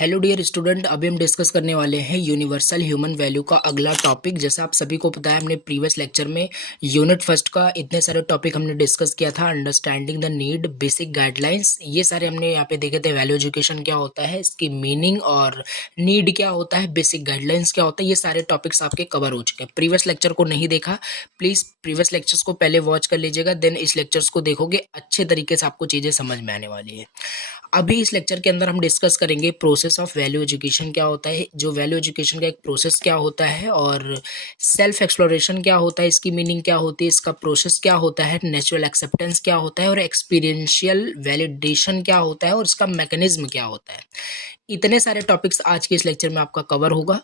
Hello dear student, अभी हम discuss करने वाले हैं यूनिवर्सल ह्यूमन वैल्यू का अगला टॉपिक। जैसा आप सभी को पता है, हमने प्रीवियस लेक्चर में यूनिट फर्स्ट का इतने सारे टॉपिक हमने डिस्कस किया था। Understanding the need, basic guidelines, ये सारे हमने यहाँ पे देखे थे। वैल्यू एजुकेशन क्या होता है, इसकी मीनिंग और नीड क्या होता है, बेसिक गाइडलाइंस क्या होता है, ये सारे टॉपिक्स आपके कवर हो चुके हैं। प्रीवियस लेक्चर को नहीं देखा, प्लीज़ प्रीवियस लेक्चर्स को पहले वॉच कर लीजिएगा, देन इस लेक्चर्स को देखोगे, अच्छे तरीके से आपको चीज़ें समझ में आने वाली है। अभी इस लेक्चर के अंदर हम डिस्कस करेंगे प्रोसेस ऑफ वैल्यू एजुकेशन क्या होता है, जो वैल्यू एजुकेशन का एक प्रोसेस क्या होता है, और सेल्फ एक्सप्लोरेशन क्या होता है, इसकी मीनिंग क्या होती है, इसका प्रोसेस क्या होता है, नेचुरल एक्सेप्टेंस क्या होता है, और एक्सपीरियंशियल वैलिडेशन क्या होता है, और इसका मैकेनिज्म क्या होता है। इतने सारे टॉपिक्स आज के इस लेक्चर में आपका कवर होगा।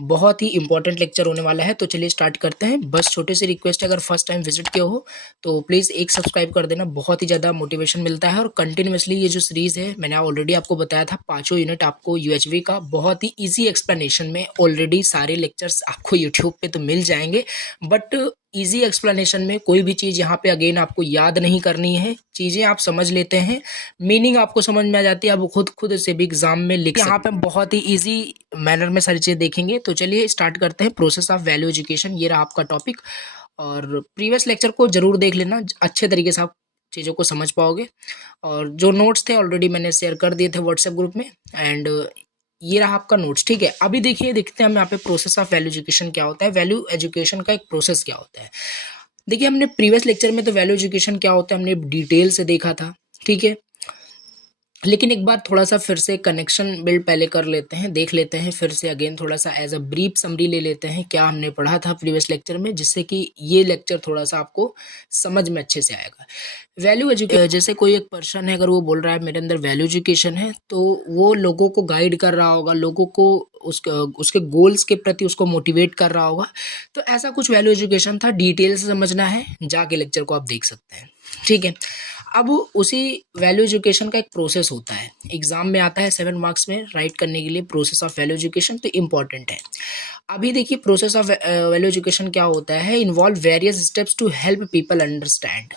बहुत ही इंपॉर्टेंट लेक्चर होने वाला है, तो चलिए स्टार्ट करते हैं। बस छोटी सी रिक्वेस्ट है, अगर फर्स्ट टाइम विजिट किया हो तो प्लीज़ एक सब्सक्राइब कर देना, बहुत ही ज़्यादा मोटिवेशन मिलता है। और कंटिन्यूसली ये जो सीरीज़ है, मैंने ऑलरेडी आपको बताया था, पाँचों यूनिट आपको यूएचवी का बहुत ही ईजी एक्सप्लेनेशन में ऑलरेडी सारे लेक्चर्स आपको यूट्यूब पे तो मिल जाएंगे, बट ईजी एक्सप्लेनेशन में कोई भी चीज़ यहाँ पे अगेन आपको याद नहीं करनी है, चीज़ें आप समझ लेते हैं, मीनिंग आपको समझ में आ जाती है, आप खुद से भी एग्जाम में लिख यहाँ पे बहुत ही इजी मैनर में सारी चीज़ें देखेंगे। तो चलिए स्टार्ट करते हैं। प्रोसेस ऑफ वैल्यू एजुकेशन, ये रहा आपका टॉपिक, और प्रीवियस लेक्चर को जरूर देख लेना, अच्छे तरीके से आप चीज़ों को समझ पाओगे। और जो नोट्स थे ऑलरेडी मैंने शेयर कर दिए थे व्हाट्सएप ग्रुप में, एंड ये रहा आपका नोट्स, ठीक है। अभी देखिए, देखते हैं हम यहाँ पे प्रोसेस ऑफ वैल्यू एजुकेशन क्या होता है, वैल्यू एजुकेशन का एक प्रोसेस क्या होता है। देखिए, हमने प्रीवियस लेक्चर में तो वैल्यू एजुकेशन क्या होता है हमने डिटेल से देखा था, ठीक है। लेकिन एक बार थोड़ा सा फिर से कनेक्शन बिल्ड पहले कर लेते हैं, देख लेते हैं फिर से अगेन, थोड़ा सा एज अ ब्रीफ समरी ले लेते हैं क्या हमने पढ़ा था प्रीवियस लेक्चर में, जिससे कि ये लेक्चर थोड़ा सा आपको समझ में अच्छे से आएगा। वैल्यू एजुकेशन, जैसे कोई एक पर्सन है, अगर वो बोल रहा है मेरे अंदर वैल्यू एजुकेशन है, तो वो लोगों को गाइड कर रहा होगा, लोगों को उसके गोल्स के प्रति उसको मोटिवेट कर रहा होगा। तो ऐसा कुछ वैल्यू एजुकेशन था, डिटेल से समझना है जाके लेक्चर को आप देख सकते हैं, ठीक है। अब उसी वैल्यू एजुकेशन का एक प्रोसेस होता है, एग्जाम में आता है 7 मार्क्स में राइट करने के लिए, प्रोसेस ऑफ वैल्यू एजुकेशन, तो इम्पॉर्टेंट है। अभी देखिए, प्रोसेस ऑफ वैल्यू एजुकेशन क्या होता है, involve various steps to help people understand.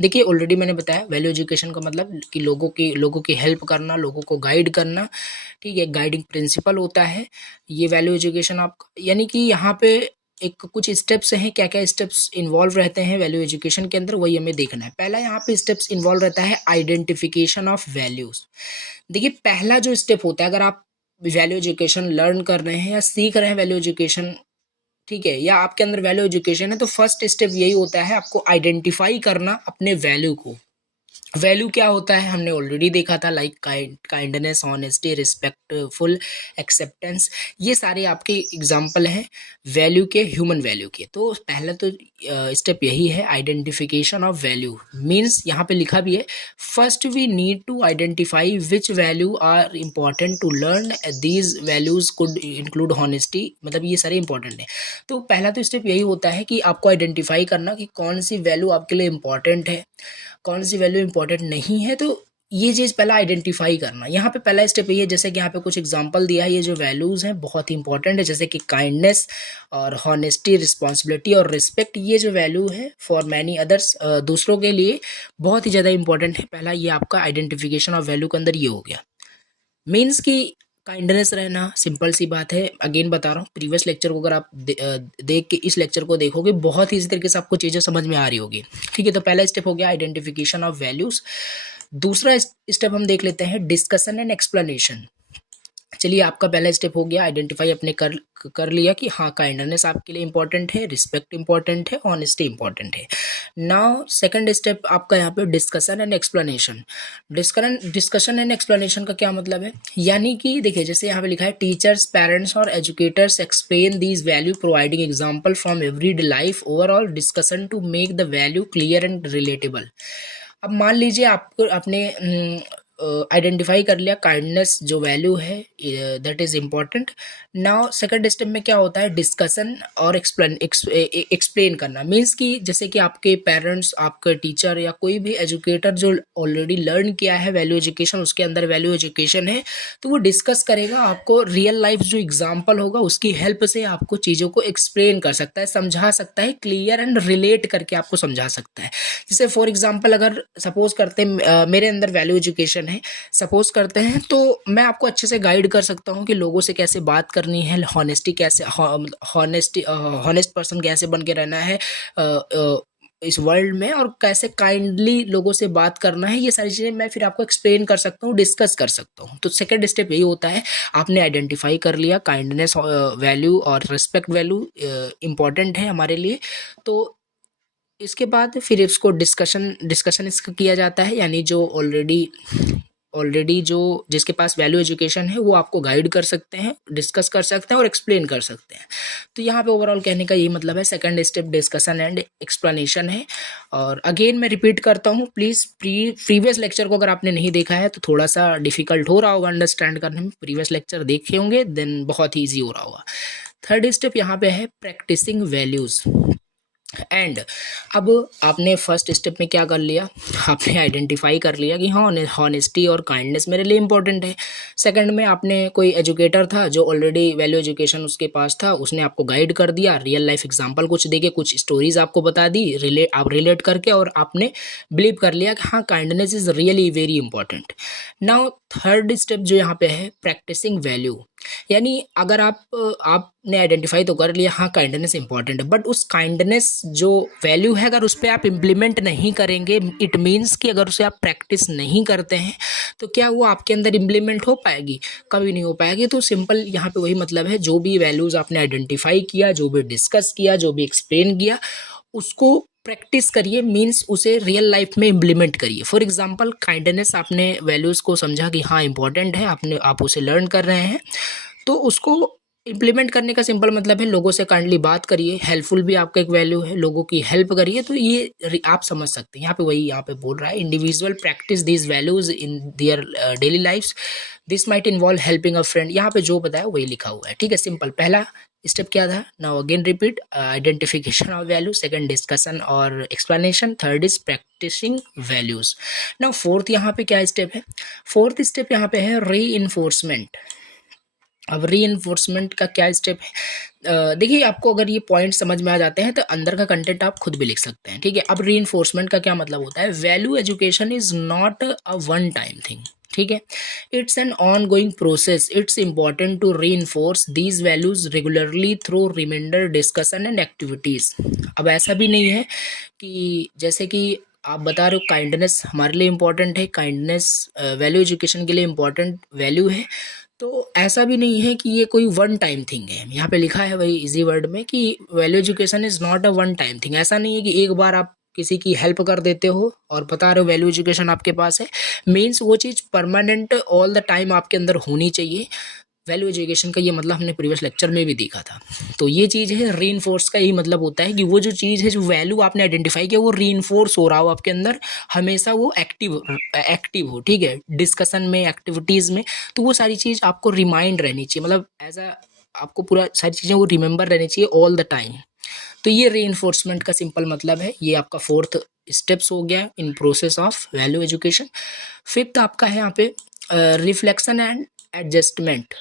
देखिए, ऑलरेडी मैंने बताया वैल्यू एजुकेशन का मतलब कि लोगों की हेल्प करना, लोगों को गाइड करना, ठीक है। गाइडिंग प्रिंसिपल होता है ये वैल्यू एजुकेशन आपका, यानी कि यहाँ पे एक कुछ स्टेप्स हैं, क्या क्या स्टेप्स इन्वॉल्व रहते हैं वैल्यू एजुकेशन के अंदर, वही हमें देखना है। पहला यहाँ पे स्टेप्स इन्वॉल्व रहता है आइडेंटिफिकेशन ऑफ वैल्यूज। देखिए, पहला जो स्टेप होता है, अगर आप वैल्यू एजुकेशन लर्न कर रहे हैं या सीख रहे हैं वैल्यू एजुकेशन, ठीक है, या आपके अंदर वैल्यू एजुकेशन है, तो फर्स्ट स्टेप यही होता है आपको आइडेंटिफाई करना अपने वैल्यू को। वैल्यू क्या होता है हमने ऑलरेडी देखा था, like kindness, honesty, respectful, acceptance, ये सारे आपके एग्जाम्पल हैं वैल्यू के, ह्यूमन वैल्यू के। तो पहला तो स्टेप यही है, आइडेंटिफिकेशन ऑफ वैल्यू। मीन्स यहाँ पे लिखा भी है, first we need to identify which value are important to learn, these values could include honesty, मतलब ये सारे इंपॉर्टेंट है। तो पहला तो स्टेप यही होता है कि आपको आइडेंटिफाई करना कि कौन सी वैल्यू आपके लिए इंपॉर्टेंट है, कौन सी वैल्यू इंपॉर्टेंट नहीं है। तो ये चीज़ पहला आइडेंटिफाई करना, यहाँ पे पहला स्टेप ये है। जैसे कि यहाँ पे कुछ एग्जांपल दिया है, ये जो वैल्यूज़ हैं बहुत ही इंपॉर्टेंट है, जैसे कि काइंडनेस और हॉनेस्टी, रिस्पॉन्सिबिलिटी और रिस्पेक्ट, ये जो वैल्यू है फॉर मैनी अदर्स, दूसरों के लिए बहुत ही ज़्यादा इंपॉर्टेंट है। पहला ये आपका आइडेंटिफिकेशन ऑफ वैल्यू के अंदर ये हो गया। मीन्स कि काइंडनेस रहना, सिंपल सी बात है, अगेन बता रहा हूँ, प्रीवियस लेक्चर को अगर आप देख के इस लेक्चर को देखोगे, बहुत ही इसी तरीके से आपको चीज़ें समझ में आ रही होगी, ठीक है। तो पहला स्टेप हो गया आइडेंटिफिकेशन ऑफ वैल्यूज। दूसरा स्टेप हम देख लेते हैं, डिस्कशन एंड एक्सप्लेनेशन। चलिए, आपका पहला स्टेप हो गया आइडेंटिफाई, अपने कर लिया कि हाँ, काइंडनेस आपके लिए इंपॉर्टेंट है, रिस्पेक्ट इंपॉर्टेंट है, ऑनेस्टी इंपॉर्टेंट है। नाउ सेकंड स्टेप आपका यहाँ पे discussion and explanation. Discussion and explanation का क्या मतलब है, यानी कि देखिए, जैसे यहाँ पे लिखा है, टीचर्स, पेरेंट्स और educators explain these value providing example from everyday life, overall discussion to make the value clear and relatable. अब मान लीजिए आपको आपने आइडेंटिफाई कर लिया काइंडनेस जो वैल्यू है, that is important. Now second step में क्या होता है, डिस्कशन और एक्सप्लेन करना। मीन्स कि जैसे कि आपके पेरेंट्स, आपके टीचर या कोई भी एजुकेटर जो ऑलरेडी लर्न किया है वैल्यू एजुकेशन, उसके अंदर वैल्यू एजुकेशन है, तो वो डिस्कस करेगा, आपको रियल लाइफ जो एग्जाम्पल होगा उसकी हेल्प से आपको चीज़ों को एक्सप्लेन कर सकता है, समझा सकता है, क्लियर एंड रिलेट करके आपको समझा सकता है। जैसे फॉर एग्जाम्पल, अगर सपोज करते मेरे अंदर वैल्यू एजुकेशन है। सपोज करते हैं तो मैं आपको अच्छे से गाइड कर सकता हूँ कि लोगों से कैसे बात करनी है, हॉनेस्टी कैसे, हॉनेस्ट पर्सन कैसे बन के रहना है इस वर्ल्ड में, और कैसे काइंडली लोगों से बात करना है। ये सारी चीज़ें मैं फिर आपको एक्सप्लेन कर सकता हूँ, डिस्कस कर सकता हूँ। तो सेकंड स्टेप यही होता है, आपने आइडेंटिफाई कर लिया काइंडनेस वैल्यू और रिस्पेक्ट वैल्यू इंपॉर्टेंट है हमारे लिए। तो इसके बाद फिर इसको डिस्कशन इसका किया जाता है, यानी जो ऑलरेडी जो जिसके पास वैल्यू एजुकेशन है वो आपको गाइड कर सकते हैं, डिस्कस कर सकते हैं और एक्सप्लेन कर सकते हैं। तो यहाँ पे ओवरऑल कहने का यही मतलब है, second step discussion and explanation है। और अगेन मैं रिपीट करता हूँ, प्लीज़ प्रीवियस लेक्चर को अगर आपने नहीं देखा है तो थोड़ा सा डिफिकल्ट हो रहा होगा अंडरस्टैंड करने में। प्रीवियस लेक्चर देखे होंगे देन बहुत ही ईजी हो रहा होगा। थर्ड स्टेप यहाँ पे है प्रैक्टिसिंग वैल्यूज़। एंड अब आपने फर्स्ट स्टेप में क्या कर लिया, आपने आइडेंटिफाई कर लिया कि हाँ हॉनेस्टी और काइंडनेस मेरे लिए इंपॉर्टेंट है। सेकंड में आपने कोई एजुकेटर था जो ऑलरेडी वैल्यू एजुकेशन उसके पास था, उसने आपको गाइड कर दिया, रियल लाइफ एग्जांपल कुछ देके कुछ स्टोरीज आपको बता दी, आप रिलेट करके, और आपने बिलीव कर लिया कि हाँ kindness is really very important. Now third step जो यहाँ पे है प्रैक्टिसिंग वैल्यू, यानी अगर आपने आइडेंटिफाई तो कर लिया हाँ काइंडनेस इंपॉर्टेंट है, बट उस काइंडनेस जो वैल्यू है अगर उस पर आप इम्प्लीमेंट नहीं करेंगे, इट मीन्स कि अगर उसे आप प्रैक्टिस नहीं करते हैं तो क्या वो आपके अंदर इम्प्लीमेंट हो पाएगी? कभी नहीं हो पाएगी। तो सिंपल यहाँ पे वही मतलब है, जो भी वैल्यूज़ आपने आइडेंटिफाई किया, जो भी डिस्कस किया, जो भी एक्सप्लेन किया, उसको प्रैक्टिस करिए, मीन्स उसे रियल लाइफ में इम्प्लीमेंट करिए। फॉर एग्जांपल काइंडनेस, आपने वैल्यूज़ को समझा कि हाँ इंपॉर्टेंट है, आप उसे लर्न कर रहे हैं, तो उसको इम्प्लीमेंट करने का सिंपल मतलब है लोगों से काइंडली बात करिए, हेल्पफुल भी आपका एक वैल्यू है, लोगों की हेल्प करिए। तो ये आप समझ सकते हैं, यहाँ पे वही यहाँ पे बोल रहा है, individual practice these values in their daily lifes, this might involve helping a friend. यहाँ पे जो बताया वही लिखा हुआ है, ठीक है, सिंपल। पहला स्टेप क्या था, now again repeat, identification of value, second discussion और explanation, third is practicing values. Now fourth यहाँ पे क्या स्टेप है, फोर्थ स्टेप यहाँ पे है री। अब री का क्या स्टेप है, देखिए आपको अगर ये पॉइंट समझ में आ जाते हैं तो अंदर का कंटेंट आप खुद भी लिख सकते हैं, ठीक है। अब री का क्या मतलब होता है, value education is not a one time thing, ठीक है, it's an ongoing process. It's important to reinforce these values regularly through reminder, discussion and activities. अब ऐसा भी नहीं है कि जैसे कि आप बता रहे हो काइंडनेस हमारे लिए इंपॉर्टेंट है, काइंडनेस वैल्यू एजुकेशन के लिए इंपॉर्टेंट वैल्यू है, तो ऐसा भी नहीं है कि ये कोई वन टाइम थिंग है। यहाँ पे लिखा है वही इजी वर्ड में कि value education is not a one time thing. ऐसा नहीं है कि एक बार आप किसी की हेल्प कर देते हो और बता रहे हो वैल्यू एजुकेशन आपके पास है, मीन्स वो चीज़ परमानेंट ऑल द टाइम आपके अंदर होनी चाहिए। वैल्यू एजुकेशन का ये मतलब हमने प्रीवियस लेक्चर में भी देखा था। तो ये चीज़ है रीइंफोर्स का, यही मतलब होता है कि वो जो चीज़ है, जो वैल्यू आपने आइडेंटिफाई किया, वो रीइंफोर्स हो रहा हो आपके अंदर, हमेशा वो एक्टिव हो, ठीक है, डिस्कशन में, एक्टिविटीज़ में। तो वो सारी चीज़ आपको रिमाइंड रहनी चाहिए, मतलब एज अ आपको पूरा सारी चीज़ें वो रिमेंबर रहनी चाहिए ऑल द टाइम। तो ये रीइंफोर्समेंट का सिंपल मतलब है, ये आपका फोर्थ स्टेप्स हो गया in process of value education. Fifth आपका है यहाँ पे रिफ्लेक्शन एंड एडजस्टमेंट।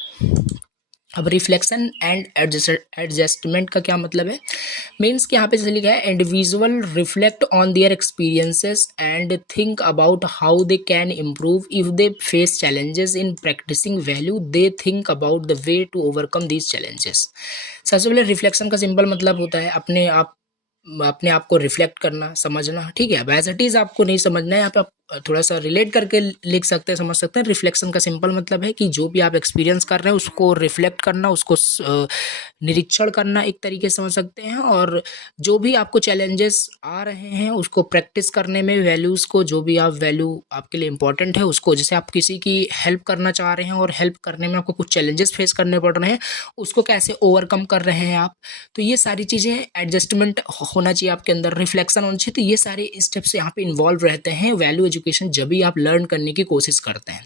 अब रिफ्लेक्शन एंड एडजस्टमेंट का क्या मतलब है, मीन्स कि यहाँ पे जैसे लिखा है, individual reflect on their experiences and think about how they can improve. If they face challenges in practicing value, they think about the way to overcome these challenges. सबसे पहले रिफ्लेक्शन का सिंपल मतलब होता है अपने आप को रिफ्लेक्ट करना, समझना, ठीक है। अब एज इट इज़ आपको नहीं समझना है, यहाँ पे आप थोड़ा सा रिलेट करके लिख सकते हैं, समझ सकते हैं। रिफ्लेक्शन का सिंपल मतलब है कि जो भी आप एक्सपीरियंस कर रहे हैं उसको रिफ्लेक्ट करना, उसको निरीक्षण करना, एक तरीके से समझ सकते हैं। और जो भी आपको चैलेंजेस आ रहे हैं उसको प्रैक्टिस करने में, वैल्यूज़ को, जो भी आप वैल्यू आपके लिए इंपॉर्टेंट है उसको, जैसे आप किसी की हेल्प करना चाह रहे हैं और हेल्प करने में आपको कुछ चैलेंजेस फेस करने पड़ रहे हैं, उसको कैसे ओवरकम कर रहे हैं आप। तो ये सारी चीज़ें एडजस्टमेंट होना चाहिए आपके अंदर, रिफ्लेक्शन होना चाहिए। तो ये सारे स्टेप्स यहाँ पे इन्वॉल्व रहते हैं वैल्यू एजुकेशन जब भी आप लर्न करने की कोशिश करते हैं।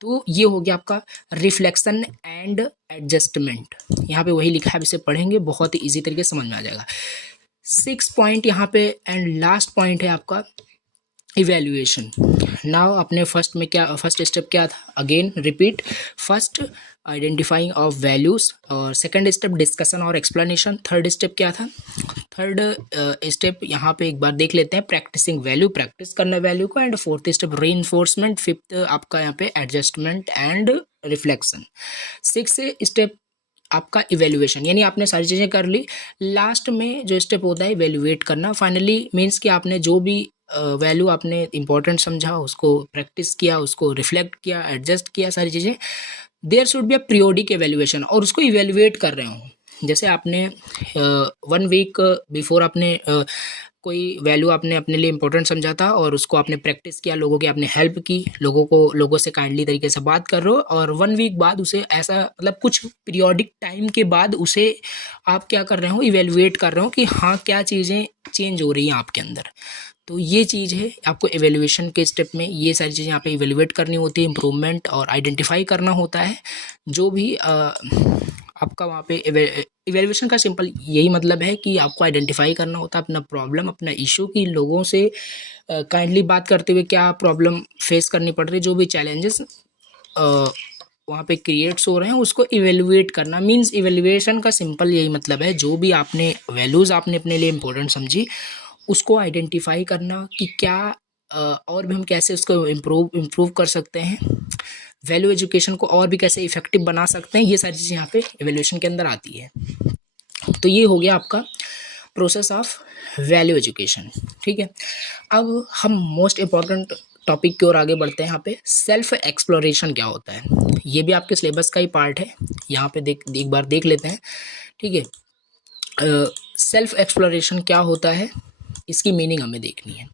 तो ये हो गया आपका रिफ्लेक्शन एंड एडजस्टमेंट। यहाँ पे वही लिखा है, इसे पढ़ेंगे बहुत ही ईजी तरीके से समझ में आ जाएगा। 6 पॉइंट यहाँ पे एंड लास्ट पॉइंट है आपका इवैल्यूएशन। नाउ अपने फर्स्ट स्टेप क्या था, again repeat. First identifying of values, और सेकंड स्टेप डिस्कशन और एक्सप्लेनेशन। थर्ड स्टेप क्या था, थर्ड स्टेप यहाँ पे एक बार देख लेते हैं, प्रैक्टिसिंग वैल्यू, प्रैक्टिस करना वैल्यू को। And fourth step reinforcement. Fifth आपका यहाँ पे adjustment and reflection. Six step आपका इवेल्युएशन, यानी आपने सारी चीज़ें कर ली। लास्ट में जो स्टेप होता है इवेल्युएट करना। फाइनली मीन्स कि आपने जो भी वैल्यू आपने इंपॉर्टेंट समझा उसको प्रैक्टिस किया, उसको रिफ्लेक्ट किया, एडजस्ट किया, सारी चीज़ें। There should be a periodic evaluation, और उसको इवेल्युएट कर रहे हो। जैसे आपने 1 वीक बिफोर आपने कोई वैल्यू आपने अपने लिए इंपॉर्टेंट समझा था और उसको आपने प्रैक्टिस किया, लोगों की आपने हेल्प की, लोगों से काइंडली तरीके से बात कर रहे हो, और 1 वीक बाद उसे ऐसा मतलब कुछ पीरियोडिक टाइम के बाद उसे आप क्या कर रहे हो, इवेल्युएट कर रहे हो कि हाँ क्या चीज़ें चेंज हो रही हैं आपके अंदर। तो ये चीज़ है, आपको एवेल्युएशन के स्टेप में ये सारी चीज़ें यहाँ पे इवेल्युएट करनी होती है, इंप्रूवमेंट और आइडेंटिफाई करना होता है। जो भी आपका वहाँ पे इवेल्युएशन का सिंपल यही मतलब है कि आपको आइडेंटिफाई करना होता है अपना प्रॉब्लम, अपना इशू, कि लोगों से काइंडली बात करते हुए क्या प्रॉब्लम फेस करनी पड़ रही है, जो भी चैलेंजेस वहाँ पे क्रिएट्स हो रहे हैं उसको इवेल्युएट करना। मींस इवेल्युएशन का सिंपल यही मतलब है, जो भी आपने वैल्यूज़ आपने अपने लिए इंपॉर्टेंट समझी उसको आइडेंटिफाई करना कि क्या और भी हम कैसे उसको इम्प्रूव कर सकते हैं, वैल्यू एजुकेशन को और भी कैसे इफेक्टिव बना सकते हैं, ये सारी चीज़ें यहाँ पे एवेल्यूशन के अंदर आती है। तो ये हो गया आपका प्रोसेस ऑफ वैल्यू एजुकेशन। ठीक है, अब हम मोस्ट इम्पॉर्टेंट टॉपिक की ओर आगे बढ़ते हैं। यहाँ पे सेल्फ एक्सप्लोरेशन क्या होता है, ये भी आपके सिलेबस का ही पार्ट है। यहाँ पे एक बार देख लेते हैं। ठीक है, सेल्फ एक्सप्लोरेशन क्या होता है, इसकी मीनिंग हमें देखनी है।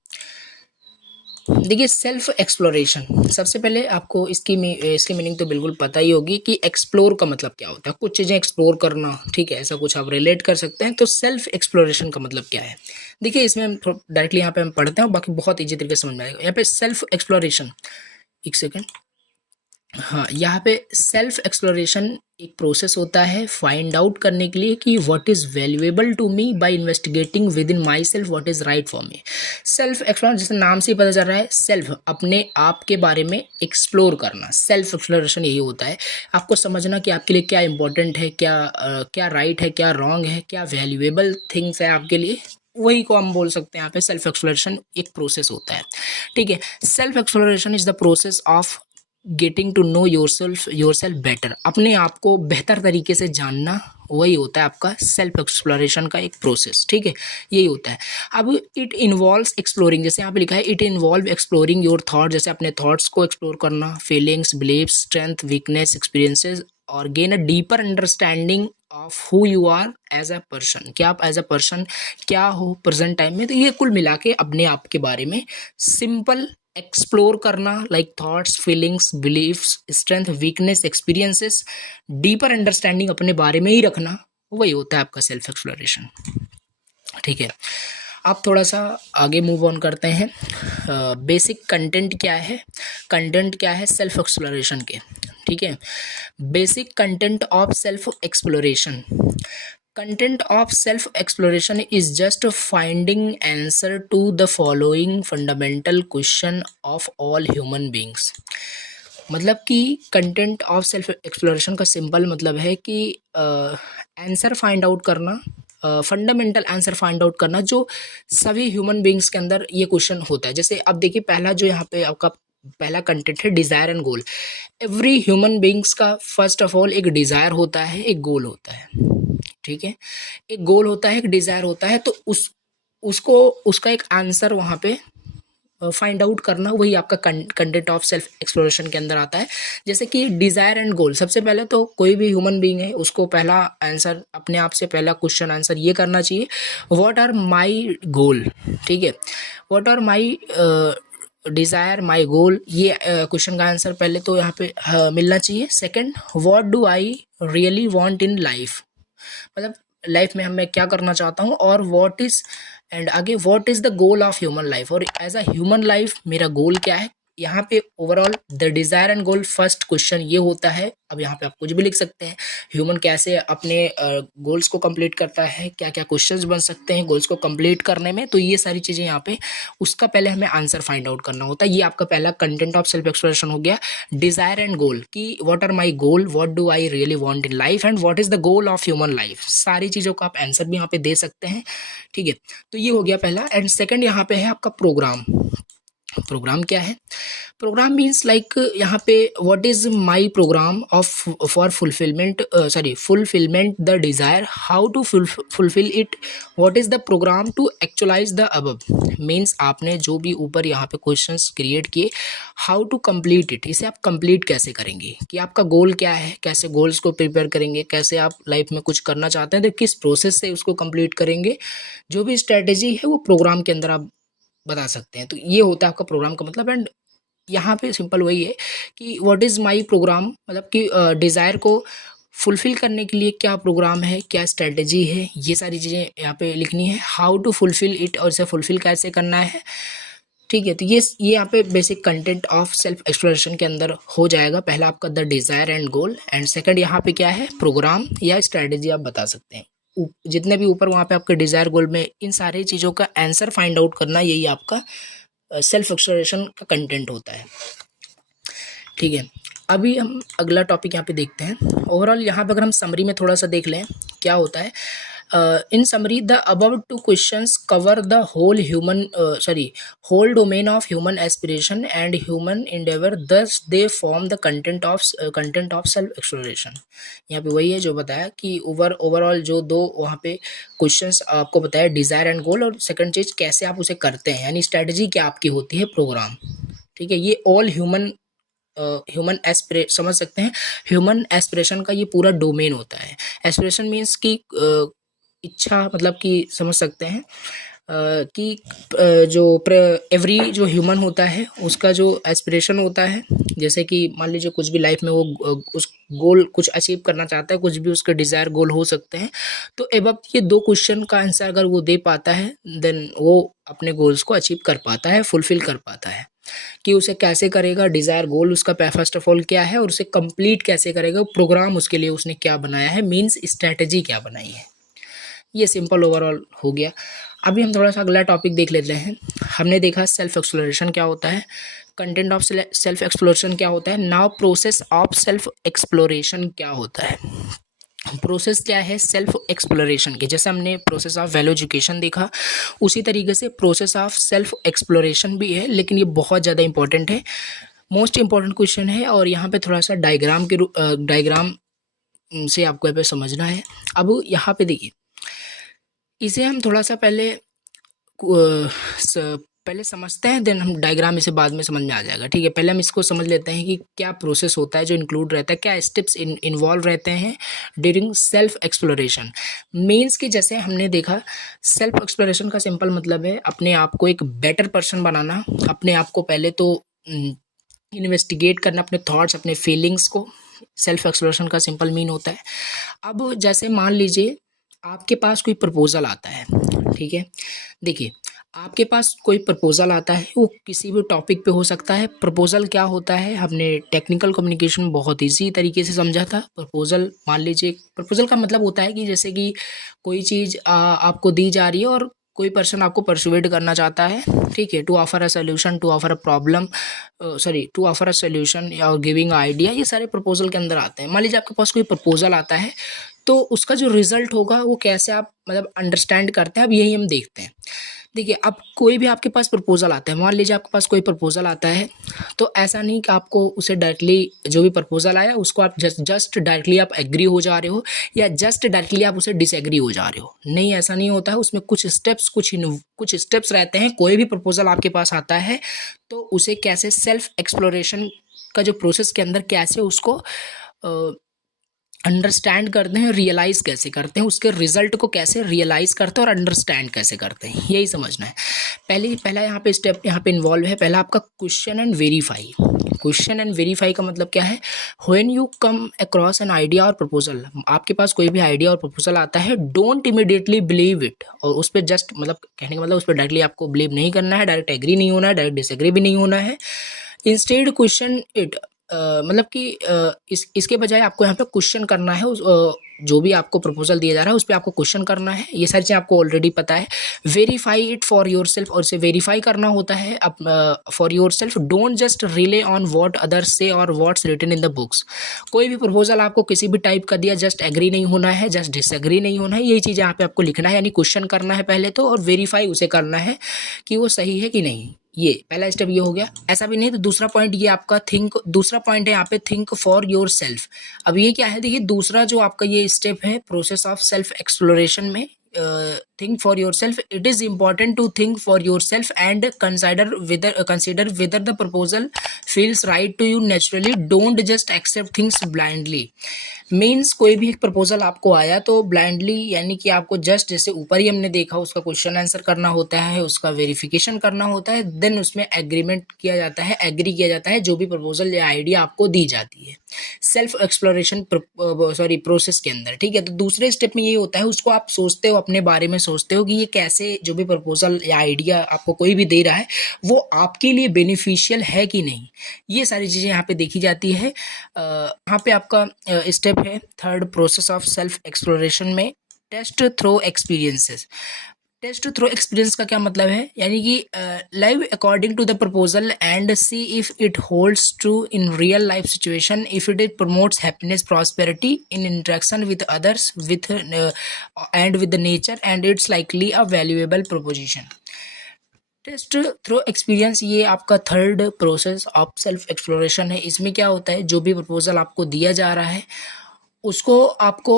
देखिए, सेल्फ एक्सप्लोरेशन, सबसे पहले आपको इसकी मीनिंग तो बिल्कुल पता ही होगी कि एक्सप्लोर का मतलब क्या होता है, कुछ चीज़ें एक्सप्लोर करना। ठीक है, ऐसा कुछ आप रिलेट कर सकते हैं। तो सेल्फ एक्सप्लोरेशन का मतलब क्या है, देखिए इसमें हम डायरेक्टली यहाँ पे हम पढ़ते हैं, बाकी बहुत ईजी तरीके से समझ में आएगा। यहाँ पे सेल्फ एक्सप्लोरेशन, एक सेकेंड, हाँ, यहाँ पे सेल्फ एक्सप्लोरेशन एक प्रोसेस होता है फाइंड आउट करने के लिए कि what is valuable to me by investigating within myself what is right for me. Self exploration, जैसे नाम से ही पता चल रहा है, सेल्फ अपने आप के बारे में एक्सप्लोर करना। सेल्फ एक्सप्लोरेशन यही होता है, आपको समझना कि आपके लिए क्या इंपॉर्टेंट है, क्या राइट है, क्या रॉन्ग है, क्या वैल्यूएबल थिंग्स है आपके लिए, वही को हम बोल सकते हैं यहाँ पे सेल्फ एक्सप्लोरेशन एक प्रोसेस होता है। ठीक है, self exploration is the process of getting to know yourself better, अपने आप को बेहतर तरीके से जानना, वही होता है आपका सेल्फ एक्सप्लोरेशन का एक प्रोसेस। ठीक है, यही होता है। अब इट इन्वॉल्व्स एक्सप्लोरिंग, जैसे यहाँ पे लिखा है it involve exploring your thought, जैसे अपने थॉट्स को एक्सप्लोर करना, feelings, beliefs, strength, weakness, experiences, और gain a deeper understanding of who you are as a person, क्या आप एज अ पर्सन क्या हो प्रेजेंट टाइम में। तो ये कुल मिला के अपने आप के बारे में सिंपल एक्सप्लोर करना, like thoughts, feelings, beliefs, strength, weakness, experiences, deeper understanding अपने बारे में ही रखना, वही होता है आपका सेल्फ एक्सप्लोरेशन। ठीक है, आप थोड़ा सा आगे मूव ऑन करते हैं। बेसिक कंटेंट क्या है, कंटेंट क्या है सेल्फ एक्सप्लोरेशन के। ठीक है, basic content of self exploration, content of self exploration is just finding answer to the following fundamental question of all human beings। मतलब कि कंटेंट ऑफ सेल्फ एक्सप्लोरेशन का सिंपल मतलब है कि आंसर फाइंड आउट करना, फंडामेंटल आंसर फाइंड आउट करना जो सभी ह्यूमन बींग्स के अंदर ये क्वेश्चन होता है। जैसे अब देखिए, पहला जो यहाँ पे आपका पहला कंटेंट है desire and goal. Every human beings का फर्स्ट ऑफ ऑल एक डिज़ायर होता है, एक गोल होता है। ठीक है, एक गोल होता है, एक डिज़ायर होता है, तो उसको उसका एक आंसर वहाँ पे फाइंड आउट करना, वही आपका कंटेंट ऑफ सेल्फ एक्सप्लोरेशन के अंदर आता है। जैसे कि डिज़ायर एंड गोल, सबसे पहले तो कोई भी ह्यूमन बीइंग है उसको पहला आंसर अपने आप से पहला क्वेश्चन आंसर ये करना चाहिए, व्हाट आर माई गोल। ठीक है, व्हाट आर माई डिज़ायर, माई गोल, ये क्वेश्चन का आंसर पहले तो यहाँ पे मिलना चाहिए। Second, what do I really want in life, मतलब लाइफ में मैं क्या करना चाहता हूँ, और व्हाट इज एंड आगे what is the goal of human life, और एज अ ह्यूमन लाइफ मेरा गोल क्या है, यहाँ पे overall the desire and goal first question ये होता है। अब यहाँ पे आप कुछ भी लिख सकते हैं, ह्यूमन कैसे अपने गोल्स को कंप्लीट करता है, क्या क्या क्वेश्चंस बन सकते हैं गोल्स को कंप्लीट करने में, तो ये सारी चीज़ें यहाँ पे उसका पहले हमें आंसर फाइंड आउट करना होता है। ये आपका पहला कंटेंट ऑफ सेल्फ एक्सप्लोरेशन हो गया। डिजायर एंड गोल कि what are my goal, what do I really want in life and what is the goal of human life, सारी चीज़ों का आप आंसर भी यहाँ पे दे सकते हैं। ठीक है, तो ये हो गया पहला। एंड सेकंड यहाँ पे है आपका प्रोग्राम। प्रोग्राम क्या है? प्रोग्राम मीन्स लाइक यहाँ पे what is my programme of for fulfilment the desire, how to fulfil it, what is the programme to actualise the above. Means आपने जो भी ऊपर यहाँ पे क्वेश्चंस क्रिएट किए, हाउ टू कंप्लीट इट, इसे आप कंप्लीट कैसे करेंगे, कि आपका गोल क्या है, कैसे गोल्स को प्रिपेयर करेंगे, कैसे आप लाइफ में कुछ करना चाहते हैं तो किस प्रोसेस से उसको कंप्लीट करेंगे, जो भी स्ट्रेटेजी है वो प्रोग्राम के अंदर आप बता सकते हैं। तो ये होता है आपका प्रोग्राम का मतलब। एंड यहाँ पे सिंपल वही है कि व्हाट इज़ माय प्रोग्राम, मतलब कि डिज़ायर को फुलफ़िल करने के लिए क्या प्रोग्राम है, क्या स्ट्रेटजी है, ये सारी चीज़ें यहाँ पे लिखनी है। हाउ टू फुलफ़िल इट, और इसे फुलफ़िल कैसे करना है। ठीक है, तो ये यहाँ पे basic content of self exploration के अंदर हो जाएगा। पहला आपका the desire and goal, and second यहाँ पे क्या है, प्रोग्राम या स्ट्रेटजी आप बता सकते हैं। जितने भी ऊपर वहाँ पे आपके डिज़ायर गोल में इन सारी चीज़ों का आंसर फाइंड आउट करना, यही आपका सेल्फ एक्सप्लोरेशन का कंटेंट होता है। ठीक है, अभी हम अगला टॉपिक यहाँ पे देखते हैं। ओवरऑल यहाँ पे अगर हम समरी में थोड़ा सा देख लें क्या होता है। In summary the above two questions cover the whole domain of human aspiration and human endeavour, thus they form the content of self exploration. यहाँ पे वही है जो बताया कि ओवरऑल जो दो वहाँ पे क्वेश्चंस आपको बताया, डिज़ायर एंड गोल, और सेकंड चीज़ कैसे आप उसे करते हैं, यानी स्ट्रेटजी क्या आपकी होती है, प्रोग्राम। ठीक है, ये ऑल ह्यूमन समझ सकते हैं, ह्यूमन एस्पिरेशन का ये पूरा डोमेन होता है। एस्पिरेशन मीन्स की इच्छा, मतलब कि समझ सकते हैं कि जो एवरी जो ह्यूमन होता है उसका जो एस्पिरेशन होता है, जैसे कि मान लीजिए कुछ भी लाइफ में वो उस गोल कुछ अचीव करना चाहता है, कुछ भी उसके डिज़ायर गोल हो सकते हैं, तो अब ये दो क्वेश्चन का आंसर अगर वो दे पाता है देन वो अपने गोल्स को अचीव कर पाता है, फुलफिल कर पाता है। कि उसे कैसे करेगा, डिज़ायर गोल उसका फर्स्ट ऑफ ऑल क्या है, और उसे कंप्लीट कैसे करेगा, प्रोग्राम उसके लिए उसने क्या बनाया है, मीन्स स्ट्रैटेजी क्या बनाई है। ये सिंपल ओवरऑल हो गया। अभी हम थोड़ा सा अगला टॉपिक देख लेते हैं। हमने देखा सेल्फ एक्सप्लोरेशन क्या होता है, कंटेंट ऑफ सेल्फ एक्सप्लोरेशन क्या होता है। Now process of self exploration क्या होता है। प्रोसेस क्या है सेल्फ एक्सप्लोरेशन के, जैसे हमने प्रोसेस ऑफ वैल्यू एजुकेशन देखा, उसी तरीके से प्रोसेस ऑफ सेल्फ एक्सप्लोरेशन भी है, लेकिन ये बहुत ज़्यादा इंपॉर्टेंट है, मोस्ट इंपॉर्टेंट क्वेश्चन है। और यहाँ पे थोड़ा सा डायग्राम से आपको यहाँ पे समझना है। अब यहाँ पे देखिए, इसे हम थोड़ा सा पहले समझते हैं, देन हम डायग्राम इसे बाद में समझ में आ जाएगा। ठीक है, पहले हम इसको समझ लेते हैं कि क्या प्रोसेस होता है जो इंक्लूड रहता है, क्या स्टेप्स इन्वॉल्व रहते हैं ड्यूरिंग सेल्फ एक्सप्लोरेशन। मीन्स कि जैसे हमने देखा सेल्फ एक्सप्लोरेशन का सिंपल मतलब है अपने आप को एक बेटर पर्सन बनाना, अपने आप को पहले तो इन्वेस्टिगेट करना, अपने थॉट्स अपने फीलिंग्स को, सेल्फ एक्सप्लोरेशन का सिंपल मीन होता है। अब जैसे मान लीजिए आपके पास कोई प्रपोजल आता है, ठीक है, देखिए आपके पास कोई प्रपोजल आता है, वो किसी भी टॉपिक पे हो सकता है। प्रपोजल क्या होता है, हमने टेक्निकल कम्युनिकेशन बहुत इजी तरीके से समझा था। प्रपोजल, मान लीजिए प्रपोजल का मतलब होता है कि जैसे कि कोई चीज़ आपको दी जा रही है और कोई पर्सन आपको परसुएड करना चाहता है, ठीक है, to offer a solution, to offer a problem, to offer a solution या गिविंग आइडिया, ये सारे प्रपोजल के अंदर आते हैं। मान लीजिए आपके पास कोई प्रपोजल आता है, तो उसका जो रिजल्ट होगा वो कैसे आप मतलब अंडरस्टैंड करते हैं, अब यही हम देखते हैं। देखिए, अब कोई भी आपके पास प्रपोजल आता है, मान लीजिए आपके पास कोई प्रपोजल आता है, तो ऐसा नहीं कि आपको उसे डायरेक्टली जो भी प्रपोजल आया उसको आप जस्ट डायरेक्टली आप एग्री हो जा रहे हो, या जस्ट डायरेक्टली आप उसे डिसएग्री हो जा रहे हो। नहीं, ऐसा नहीं होता है, उसमें कुछ स्टेप्स रहते हैं। कोई भी प्रपोजल आपके पास आता है तो उसे कैसे सेल्फ एक्सप्लोरेशन का जो प्रोसेस के अंदर कैसे उसको अंडरस्टैंड करते हैं, रियलाइज़ कैसे करते हैं, उसके रिजल्ट को कैसे रियलाइज़ करते हैं और अंडरस्टैंड कैसे करते हैं, यही समझना है। पहला यहाँ पे स्टेप यहाँ पे इन्वॉल्व है, पहला आपका question and verify. Question and verify का मतलब क्या है, when you come across an idea और प्रपोजल, आपके पास कोई भी आइडिया और प्रपोजल आता है, डोंट इमीडिएटली बिलीव इट, और उस पर जस्ट मतलब कहने का मतलब उस पर डायरेक्टली आपको बिलीव नहीं करना है, डायरेक्ट एग्री नहीं होना है, डायरेक्ट डिसएग्री भी नहीं होना है, इंस्टेड क्वेश्चन इट, मतलब कि इसके बजाय आपको यहाँ पे क्वेश्चन करना है जो भी आपको प्रपोजल दिया जा रहा है उस पर आपको क्वेश्चन करना है। ये सारी चीज़ें आपको ऑलरेडी पता है। Verify it for yourself, और इसे वेरीफाई करना होता है for yourself. Don't just rely on what others say और what's written in the books. कोई भी प्रपोजल आपको किसी भी टाइप का दिया, जस्ट एग्री नहीं होना है, जस्ट डिसएग्री नहीं होना है, यही चीज़ यहाँ पे आपको लिखना है। यानी क्वेश्चन करना है पहले तो, और वेरीफाई उसे करना है कि वो सही है कि नहीं। ये पहला स्टेप ये हो गया। ऐसा भी नहीं तो दूसरा पॉइंट ये आपका दूसरा पॉइंट है यहाँ पे थिंक फॉर योर सेल्फ। अब ये क्या है, देखिए दूसरा जो आपका ये स्टेप है प्रोसेस ऑफ सेल्फ एक्सप्लोरेशन में, think for yourself. It is important to think for yourself and consider whether the proposal feels right to you naturally. Don't just accept things blindly. Means कोई भी एक proposal आपको आया तो blindly, यानी कि आपको जस्ट जैसे ऊपर ही हमने देखा उसका क्वेश्चन आंसर करना होता है, उसका वेरिफिकेशन करना होता है, देन उसमें एग्रीमेंट किया जाता है, एग्री किया जाता है जो भी प्रपोजल या आइडिया आपको दी जाती है सेल्फ एक्सप्लोरेशन प्रोसेस के अंदर। ठीक है, तो दूसरे स्टेप में ये होता है, उसको आप सोचते हो, अपने बारे में सोचते हो कि ये कैसे, जो भी प्रपोजल या आइडिया आपको कोई भी दे रहा है वो आपके लिए बेनिफिशियल है कि नहीं। ये सारी चीज़ें यहाँ पे देखी जाती है। यहाँ पे आपका स्टेप है third process of self exploration में, test through experiences. Test through experience का क्या मतलब है, यानी कि live according to the proposal and see if it holds true in real life situation, if it promotes happiness prosperity in interaction with others with and with the nature and it's likely a valuable proposition. Test through experience ये आपका third process of self exploration है। इसमें क्या होता है, जो भी proposal आपको दिया जा रहा है उसको आपको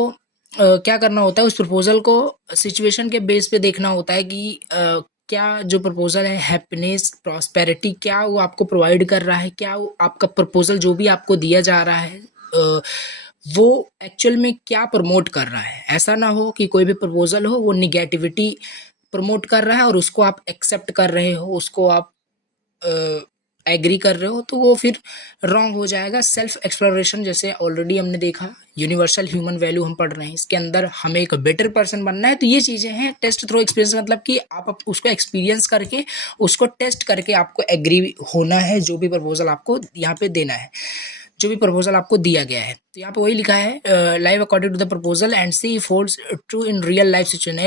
क्या करना होता है, उस प्रपोजल को सिचुएशन के बेस पे देखना होता है कि क्या जो प्रपोजल है हैप्पीनेस प्रॉस्पेरिटी क्या वो आपको प्रोवाइड कर रहा है, क्या वो आपका प्रपोजल जो भी आपको दिया जा रहा है वो एक्चुअल में क्या प्रमोट कर रहा है। ऐसा ना हो कि कोई भी प्रपोजल हो वो निगेटिविटी प्रमोट कर रहा है और उसको आप एक्सेप्ट कर रहे हो, उसको आप एग्री कर रहे हो, तो वो फिर रॉन्ग हो जाएगा। सेल्फ एक्सप्लोरेशन जैसे ऑलरेडी हमने देखा, यूनिवर्सल ह्यूमन वैल्यू हम पढ़ रहे हैं, इसके अंदर हमें एक बेटर पर्सन बनना है, तो ये चीज़ें हैं टेस्ट थ्रो एक्सपीरियंस। मतलब कि आप उसको एक्सपीरियंस करके, उसको टेस्ट करके आपको एग्री होना है जो भी प्रपोजल आपको यहाँ पे देना है, जो भी प्रपोजल आपको दिया गया है। तो यहाँ पे वही लिखा है live according to the proposal and see if holds true in real life situation.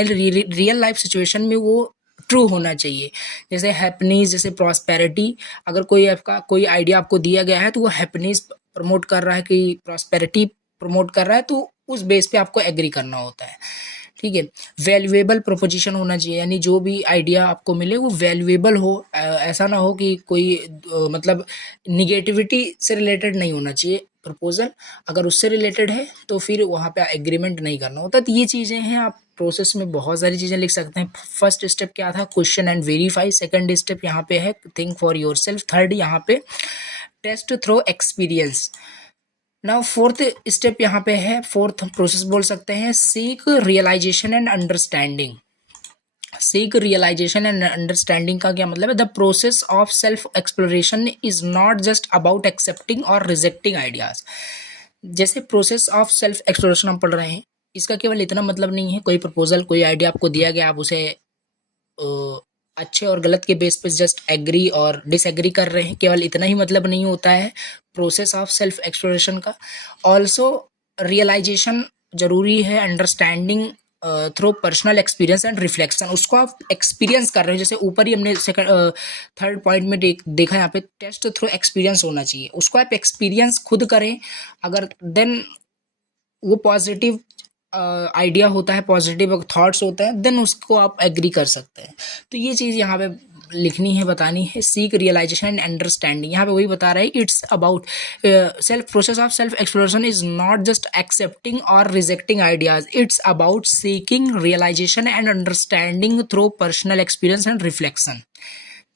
Real life situation में वो ट्रू होना चाहिए। जैसे हैप्पीनेस, जैसे प्रॉस्पेरिटी, अगर कोई आपका कोई आइडिया आपको दिया गया है तो वो हैप्पीनेस प्रमोट कर रहा है कि प्रॉस्पेरिटी प्रमोट कर रहा है, तो उस बेस पे आपको एग्री करना होता है। ठीक है, वैल्यूएबल प्रोपोजिशन होना चाहिए, यानी जो भी आइडिया आपको मिले वो वैल्यूएबल हो। ऐसा ना हो कि कोई मतलब निगेटिविटी से रिलेटेड नहीं होना चाहिए प्रपोजल, अगर उससे रिलेटेड है तो फिर वहाँ पे एग्रीमेंट नहीं करना होता। तो ये चीज़ें हैं, आप प्रोसेस में बहुत सारी चीज़ें लिख सकते हैं। फर्स्ट स्टेप क्या था, question and verify. Second step यहाँ पे है think for yourself. Third यहाँ पे test through experience. Now fourth step यहाँ पे है, फोर्थ प्रोसेस बोल सकते हैं, seek realisation and understanding. Seek realisation and understanding का क्या मतलब है, the process of self exploration is not just about accepting और रिजेक्टिंग आइडियाज। जैसे प्रोसेस ऑफ सेल्फ एक्सप्लोरेशन हम पढ़ रहे हैं, इसका केवल इतना मतलब नहीं है कोई प्रपोजल, कोई आइडिया आपको दिया गया, आप उसे अच्छे और गलत के बेस पे जस्ट एग्री और डिसएग्री कर रहे हैं, केवल इतना ही मतलब नहीं होता है प्रोसेस ऑफ सेल्फ एक्सप्लोरेशन का। ऑल्सो रियलाइजेशन जरूरी है, understanding through personal experience and reflection, उसको आप एक्सपीरियंस कर रहे हो। जैसे ऊपर ही हमने थर्ड पॉइंट में देखा, यहाँ पे टेस्ट थ्रू एक्सपीरियंस होना चाहिए, उसको आप एक्सपीरियंस खुद करें, अगर देन वो पॉजिटिव आइडिया होता है, पॉजिटिव थॉट्स होते हैं, देन उसको आप एग्री कर सकते हैं। तो ये चीज़ यहाँ पे लिखनी है, बतानी है। सीक रियलाइजेशन एंड अंडरस्टैंडिंग, यहाँ पे वही बता रहा है, it's about self process of self exploration is not just accepting और rejecting ideas, it's about seeking realization and understanding through personal experience and reflection.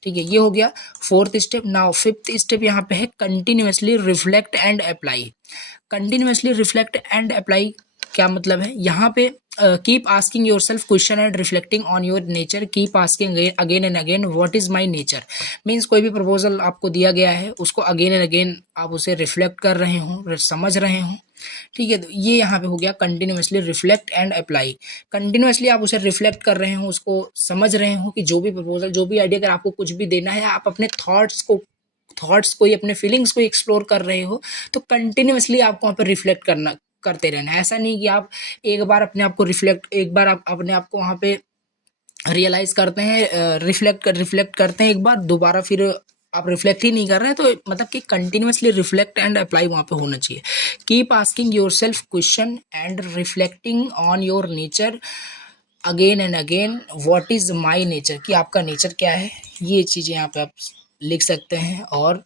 ठीक है, ये हो गया fourth step. Now fifth step यहाँ पे है continuously reflect and apply. Continuously reflect and apply क्या मतलब है, यहाँ पे keep asking yourself question and reflecting on your nature, keep asking again and again what is my nature. Means कोई भी प्रपोजल आपको दिया गया है उसको अगेन एंड अगेन आप उसे रिफ्लेक्ट कर रहे हो, समझ रहे हो। ठीक है, तो ये यहाँ पे हो गया continuously reflect and apply. Continuously आप उसे रिफ्लेक्ट कर रहे हो, उसको समझ रहे हो कि जो भी प्रपोजल, जो भी आइडिया, अगर आपको कुछ भी देना है, आप अपने थॉट्स कोई अपने फीलिंग्स को एक्सप्लोर कर रहे हो, तो कंटिन्यूअसली आपको वहाँ पे रिफ्लेक्ट करते रहना है। ऐसा नहीं कि आप एक बार अपने आप को एक बार आप अपने आप को वहाँ पे रियलाइज करते हैं, रिफ्लेक्ट करते हैं एक बार, दोबारा फिर आप रिफ्लेक्ट ही नहीं कर रहे हैं, तो मतलब कि कंटिन्यूअसली रिफ्लेक्ट एंड अप्लाई वहाँ पे होना चाहिए। Keep asking yourself question and reflecting on your nature again and again. What is my nature, कि आपका नेचर क्या है, ये चीज़ें यहाँ पे आप लिख सकते हैं और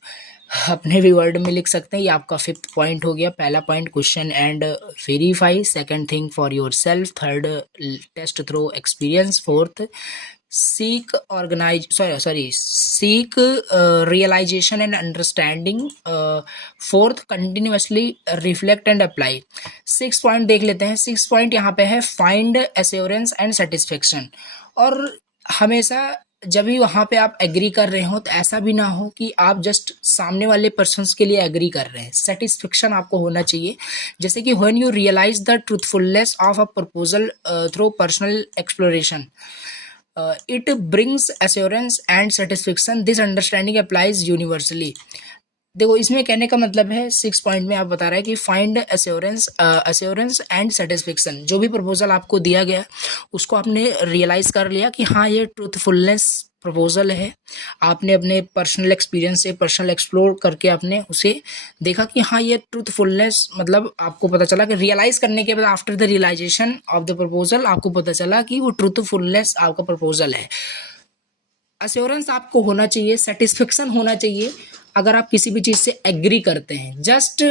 अपने भी वर्ड में लिख सकते हैं। ये आपका 5th पॉइंट हो गया। पहला point question and verify, second think for yourself, third test through experience, fourth seek realization and understanding, fourth continuously reflect and apply। 6 point देख लेते हैं। 6 पॉइंट यहाँ पे है फाइंड एश्योरेंस एंड सेटिस्फेक्शन। और हमेशा जब भी वहाँ पे आप एग्री कर रहे हो तो ऐसा भी ना हो कि आप जस्ट सामने वाले पर्सन्स के लिए एग्री कर रहे हैं, सेटिस्फेक्शन आपको होना चाहिए। जैसे कि when you realise the truthfulness of a proposal through personal exploration, it brings assurance and satisfaction, this understanding applies universally। देखो इसमें कहने का मतलब है 6 पॉइंट में आप बता रहे हैं कि फाइंड एश्योरेंस एंड सेटिस्फेक्शन। जो भी प्रपोजल आपको दिया गया उसको आपने रियलाइज कर लिया कि हाँ ये ट्रूथफुलनेस प्रपोजल है, आपने अपने पर्सनल एक्सपीरियंस से पर्सनल एक्सप्लोर करके आपने उसे देखा कि हाँ ये ट्रूथफुलनेस, मतलब आपको पता चला कि रियलाइज करने के बाद after the realisation of the proposal आपको पता चला कि वो ट्रूथफुलनेस आपका प्रपोजल है। अश्योरेंस आपको होना चाहिए, सेटिस्फेक्शन होना चाहिए अगर आप किसी भी चीज़ से एग्री करते हैं, जस्ट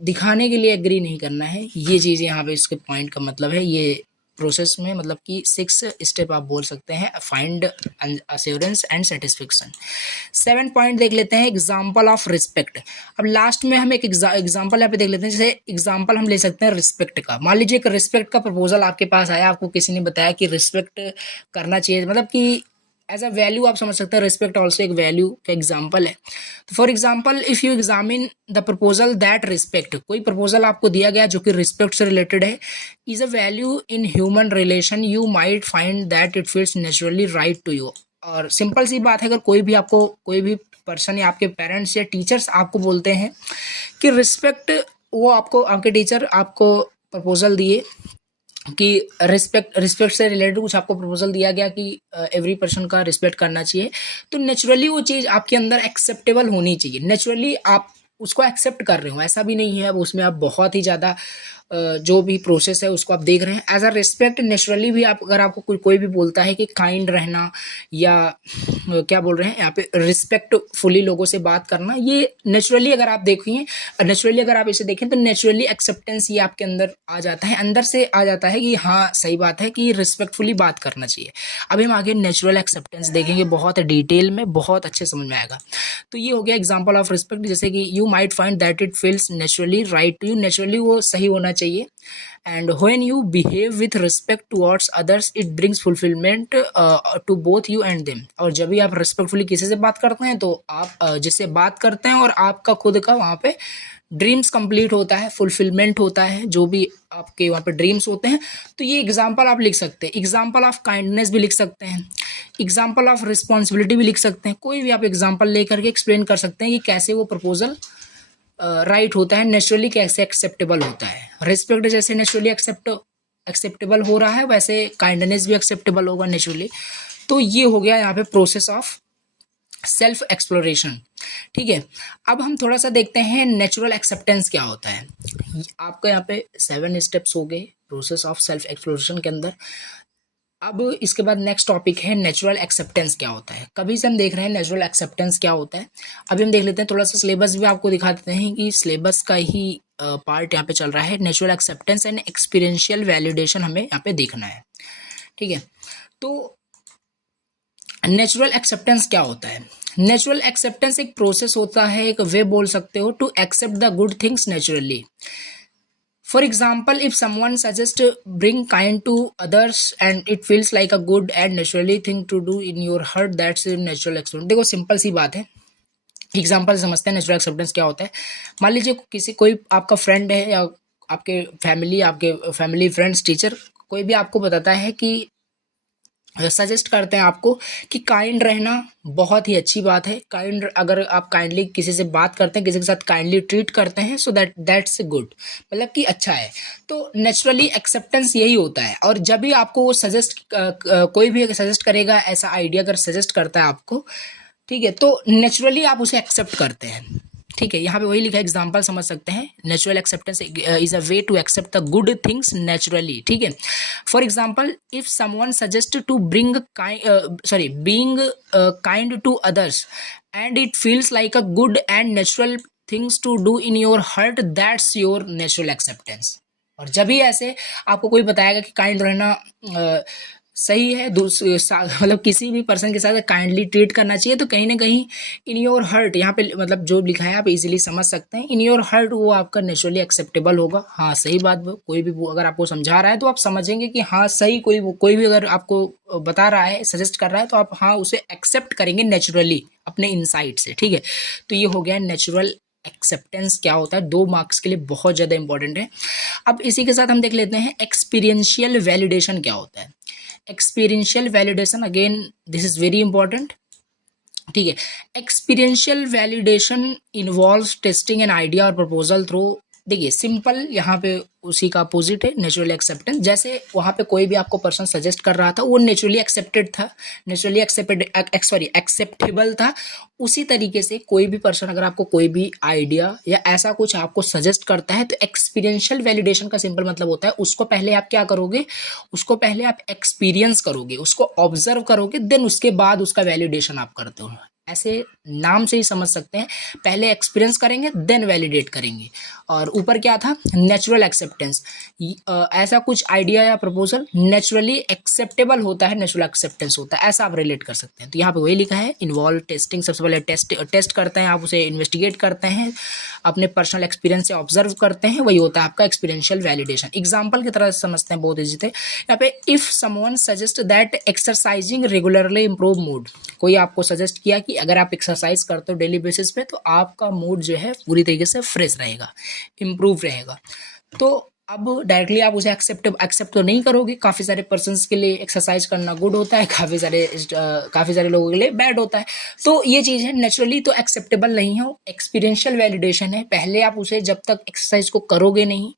दिखाने के लिए एग्री नहीं करना है। ये चीज़ यहाँ पे इसके पॉइंट का मतलब है। ये प्रोसेस में मतलब कि 6 स्टेप आप बोल सकते हैं, find assurance and satisfaction. 7 point देख लेते हैं, एग्जाम्पल ऑफ रिस्पेक्ट। अब लास्ट में हम एक एग्जाम्पल यहाँ पे देख लेते हैं। जैसे एग्जाम्पल हम ले सकते हैं रिस्पेक्ट का। मान लीजिए एक रिस्पेक्ट का प्रपोजल आपके पास आया, आपको किसी ने बताया कि रिस्पेक्ट करना चाहिए, मतलब कि एज अ वैल्यू आप समझ सकते हैं, रिस्पेक्ट ऑल्सो एक वैल्यू का एग्जाम्पल है। तो for example if you examine the proposal that respect, कोई प्रपोजल आपको दिया गया जो कि रिस्पेक्ट से रिलेटेड है, is a value in human relation, you might find that it feels naturally right to you. और सिंपल सी बात है, अगर कोई भी पर्सन या आपके पेरेंट्स या टीचर्स आपको बोलते हैं कि रिस्पेक्ट, वो आपको आपके टीचर आपको प्रपोजल दिए कि रिस्पेक्ट से रिलेटेड कुछ आपको प्रपोजल दिया गया कि एवरी पर्सन का रिस्पेक्ट करना चाहिए, तो नेचुरली वो चीज़ आपके अंदर एक्सेप्टेबल होनी चाहिए। नेचुरली आप उसको एक्सेप्ट कर रहे हो, ऐसा भी नहीं है अब उसमें आप बहुत ही ज़्यादा जो भी प्रोसेस है उसको आप देख रहे हैं एज अ रिस्पेक्ट। नेचुरली भी आप, अगर आपको कोई भी बोलता है कि काइंड रहना या क्या बोल रहे हैं यहाँ पे रिस्पेक्टफुली लोगों से बात करना, ये नेचुरली अगर आप देखिए, नेचुरली अगर आप इसे देखें तो नेचुरली एक्सेप्टेंस ये आपके अंदर आ जाता है, अंदर से आ जाता है कि हाँ सही बात है कि रिस्पेक्टफुली बात करना चाहिए। अभी हम आगे नेचुरल एक्सेप्टेंस देखेंगे, बहुत डिटेल में, बहुत अच्छे समझ में आएगा। तो ये हो गया एग्जाम्पल ऑफ रिस्पेक्ट। जैसे कि you might find that it feels naturally right to you, naturally वो सही होना चाहिए। And when you behave with respect towards others it brings fulfilment to both you and them. और जब भी आप रिस्पेक्टफुली किसी से बात करते हैं तो आप जिससे बात करते हैं और आपका खुद का वहाँ पे ड्रीम्स कंप्लीट होता है, फुलफिलमेंट होता है, जो भी आपके वहाँ पे ड्रीम्स होते हैं। तो ये एग्जाम्पल आप लिख सकते हैं। एग्जाम्पल ऑफ काइंडनेस भी लिख सकते हैं, एग्जाम्पल ऑफ रिस्पॉन्सिबिलिटी भी लिख सकते हैं। कोई भी आप एग्जाम्पल लेकर के एक्सप्लेन कर सकते हैं कि कैसे वो प्रपोजल राइट होता है, नेचुरली कैसे एक्सेप्टेबल होता है। रिस्पेक्ट जैसे नेचुरली एक्सेप्टेबल हो रहा है, वैसे काइंडनेस भी एक्सेप्टेबल होगा नेचुरली। तो ये हो गया यहाँ पे प्रोसेस ऑफ सेल्फ एक्सप्लोरेशन। ठीक है, अब हम थोड़ा सा देखते हैं नेचुरल एक्सेप्टेंस क्या होता है। आपका यहाँ पे 7 स्टेप्स हो गए प्रोसेस ऑफ सेल्फ एक्सप्लोरेशन के अंदर। अब इसके बाद नेक्स्ट टॉपिक है नेचुरल एक्सेप्टेंस क्या होता है। कभी से हम देख रहे हैं नेचुरल एक्सेप्टेंस क्या होता है। अभी हम देख लेते हैं, थोड़ा सा सिलेबस भी आपको दिखा देते हैं कि सिलेबस का ही पार्ट यहाँ पे चल रहा है। Natural acceptance and experiential validation हमें यहाँ पे देखना है। ठीक है, तो नेचुरल एक्सेप्टेंस क्या होता है। नेचुरल एक्सेप्टेंस एक प्रोसेस होता है, एक वे बोल सकते हो, to accept the good things naturally. For example, if someone suggests bring kind to others and it feels like a good and naturally thing to do in your heart, that's a natural acceptance। देखो simple सी बात है, example समझते हैं natural acceptance क्या होता है। मान लीजिए कोई आपका फ्रेंड है या आपके फैमिली फ्रेंड्स, टीचर, कोई भी आपको बताता है कि सजेस्ट करते हैं आपको कि काइंड रहना बहुत ही अच्छी बात है। काइंड, अगर आप काइंडली किसी से बात करते हैं, किसी के साथ काइंडली ट्रीट करते हैं, सो दैट्स गुड, मतलब कि अच्छा है। तो नेचुरली एक्सेप्टेंस यही होता है। और जब भी आपको वो सजेस्ट, कोई भी सजेस्ट करेगा, ऐसा आइडिया अगर सजेस्ट करता है आपको, ठीक है, तो नेचुरली आप उसे एक्सेप्ट करते हैं। ठीक है, यहाँ पे वही लिखा है, एग्जाम्पल समझ सकते हैं। Natural acceptance is a way to accept the good things naturally. ठीक है, for example, if someone suggest to bring being kind to others and it feels like a good and natural things to do in your heart, that's your natural acceptance. और जब भी ऐसे आपको कोई बताएगा कि काइंड रहना सही है, मतलब किसी भी पर्सन के साथ काइंडली ट्रीट करना चाहिए, तो कहीं ना कहीं इन योर हर्ट, यहाँ पे मतलब जो लिखा है आप इजीली समझ सकते हैं, इन योर हर्ट, वो आपका नेचुरली एक्सेप्टेबल होगा। हाँ, सही बात, कोई भी अगर आपको समझा रहा है तो आप समझेंगे कि हाँ सही, कोई भी अगर आपको बता रहा है, सजेस्ट कर रहा है, तो आप हाँ उसे एक्सेप्ट करेंगे नेचुरली अपने इनसाइट से। ठीक है, तो ये हो गया नेचुरल एक्सेप्टेंस क्या होता है, 2 मार्क्स के लिए बहुत ज़्यादा इंपॉर्टेंट है। अब इसी के साथ हम देख लेते हैं एक्सपीरियंशियल वैलिडेशन क्या होता है। Experiential validation, again this is very important. ठीक है, experiential validation involves testing an idea और प्रपोजल थ्रू, देखिए सिंपल, यहाँ पे उसी का अपोजिट है नेचुरली एक्सेप्टेंस। जैसे वहाँ पे कोई भी आपको पर्सन सजेस्ट कर रहा था, वो नेचुरली एक्सेप्टेड था, नेचुरली एक्सेप्टेबल था। उसी तरीके से कोई भी पर्सन अगर आपको कोई भी आइडिया या ऐसा कुछ आपको सजेस्ट करता है, तो एक्सपीरियंशियल वैलिडेशन का सिंपल मतलब होता है, उसको पहले आप क्या करोगे, उसको पहले आप एक्सपीरियंस करोगे, उसको ऑब्जर्व करोगे, देन उसके बाद उसका वैलिडेशन आप करते हो। ऐसे नाम से ही समझ सकते हैं, पहले एक्सपीरियंस करेंगे देन वैलिडेट करेंगे। और ऊपर क्या था, नेचुरल एक्सेप्टेंस, ऐसा कुछ आइडिया या प्रपोजल नेचुरली एक्सेप्टेबल होता है, नेचुरल एक्सेप्टेंस होता है, ऐसा आप रिलेट कर सकते हैं। तो यहाँ पे वही लिखा है, इन्वॉल्व टेस्टिंग, सबसे पहले टेस्ट करते हैं आप, उसे इन्वेस्टिगेट करते हैं, अपने पर्सनल एक्सपीरियंस से ऑब्जर्व करते हैं, वही होता है आपका एक्सपीरियंशियल वैलिडेशन। एग्जाम्पल की तरह समझते हैं, बहुत ईजी थे। यहाँ पे if someone suggest that exercising regularly improve mood, कोई आपको सजेस्ट किया कि अगर आप एक्सरसाइज करते हो डेली बेसिस पे, तो आपका मूड जो है पूरी तरीके से फ्रेश रहेगा, इम्प्रूव रहेगा। तो अब डायरेक्टली आप उसे एक्सेप्ट तो नहीं करोगे। काफ़ी सारे पर्सन्स के लिए एक्सरसाइज करना गुड होता है, काफ़ी सारे लोगों के लिए बैड होता है। तो ये चीज़ है, नेचुरली तो एक्सेप्टेबल नहीं है, एक्सपीरियंशियल वैलिडेशन है। पहले आप उसे जब तक एक्सरसाइज को करोगे नहीं,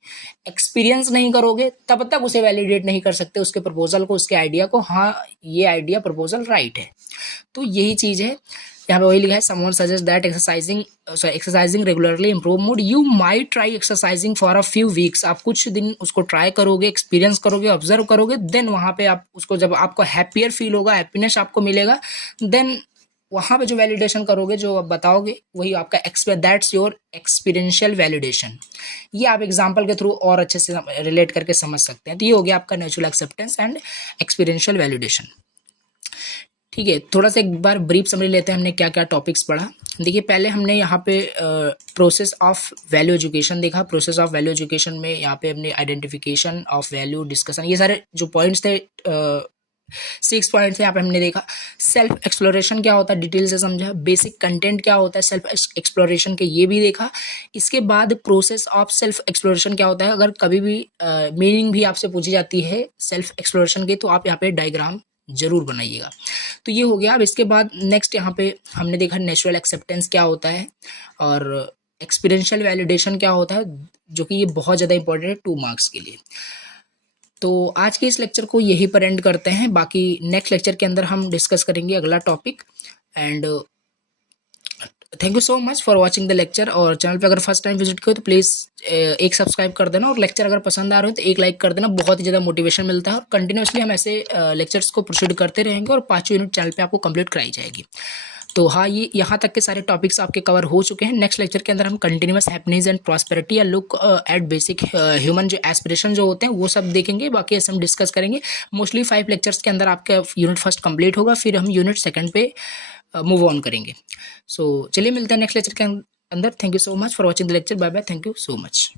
एक्सपीरियंस नहीं करोगे, तब तक उसे वैलिडेट नहीं कर सकते, उसके प्रपोजल को, उसके आइडिया को, हाँ ये आइडिया प्रपोजल राइट है। तो यही चीज़ है, यहाँ पे वही लिखा है, someone suggest that exercising regularly improve mood, you might try exercising for a few weeks, आप कुछ दिन उसको ट्राई करोगे, एक्सपीरियंस करोगे, ऑब्जर्व करोगे, देन वहाँ पे आप उसको, जब आपको हैप्पियर फील होगा, हैप्पीनेस आपको मिलेगा, देन वहाँ पे जो वैलिडेशन करोगे, जो आप बताओगे, वही आपका दैट्स योर एक्सपीरियंशियल वैलिडेशन। ये आप एग्जाम्पल के थ्रू और अच्छे से रिलेट करके समझ सकते हैं। तो ये हो गया आपका natural acceptance and experiential validation. ठीक है, थोड़ा सा एक बार ब्रीफ समझ लेते हैं हमने क्या क्या टॉपिक्स पढ़ा। देखिए, पहले हमने यहाँ पे प्रोसेस ऑफ वैल्यू एजुकेशन देखा। प्रोसेस ऑफ वैल्यू एजुकेशन में यहाँ पे हमने आइडेंटिफिकेशन ऑफ वैल्यू, डिस्कशन, ये सारे जो पॉइंट्स थे, 6 पॉइंट्स यहाँ पे हमने देखा। सेल्फ एक्सप्लोरेशन क्या होता है, डिटेल से समझा। बेसिक कंटेंट क्या होता है सेल्फ एक्सप्लोरेशन के, ये भी देखा। इसके बाद प्रोसेस ऑफ सेल्फ एक्सप्लोरेशन क्या होता है, अगर कभी भी मीनिंग भी आपसे पूछी जाती है सेल्फ एक्सप्लोरेशन की, तो आप यहाँ पे डायग्राम जरूर बनाइएगा। तो ये हो गया। अब इसके बाद नेक्स्ट यहाँ पे हमने देखा नेचुरल एक्सेप्टेंस क्या होता है और एक्सपीरियंशियल वैलिडेशन क्या होता है, जो कि ये बहुत ज़्यादा इंपॉर्टेंट है 2 मार्क्स के लिए। तो आज के इस लेक्चर को यहीं पर एंड करते हैं। बाकी नेक्स्ट लेक्चर के अंदर हम डिस्कस करेंगे अगला topic. And thank you so much for watching the lecture. और चैनल पे अगर फर्स्ट टाइम विजिट करो तो प्लीज़ एक सब्सक्राइब कर देना, और लेक्चर अगर पसंद आ रहे हो तो एक लाइक कर देना, बहुत ही ज़्यादा मोटिवेशन मिलता है। और कंटिन्यूसली हम ऐसे लेक्चर्स को प्रोसीड करते रहेंगे और 5 यूनिट चैनल पे आपको कंप्लीट कराई जाएगी। तो हाँ, ये यहाँ तक के सारे टॉपिक्स आपके कवर हो चुके हैं। नेक्स्ट लेक्चर के अंदर हम कंटिन्यूस हैप्पीनेस एंड प्रॉस्पेरिटी या लुक एट बेसिक ह्यूमन जो एस्पिरेशन जो होते हैं वो सब देखेंगे। बाकी ऐसे हम डिस्कस करेंगे। मोस्टली 5 लेक्चर्स के अंदर आपका यूनिट फर्स्ट कंप्लीट होगा, फिर हम यूनिट सेकंड पे मूव ऑन करेंगे। सो चलिए मिलते हैं नेक्स्ट लेक्चर के अंदर। Thank you so much for watching the lecture. Bye bye, thank you so much.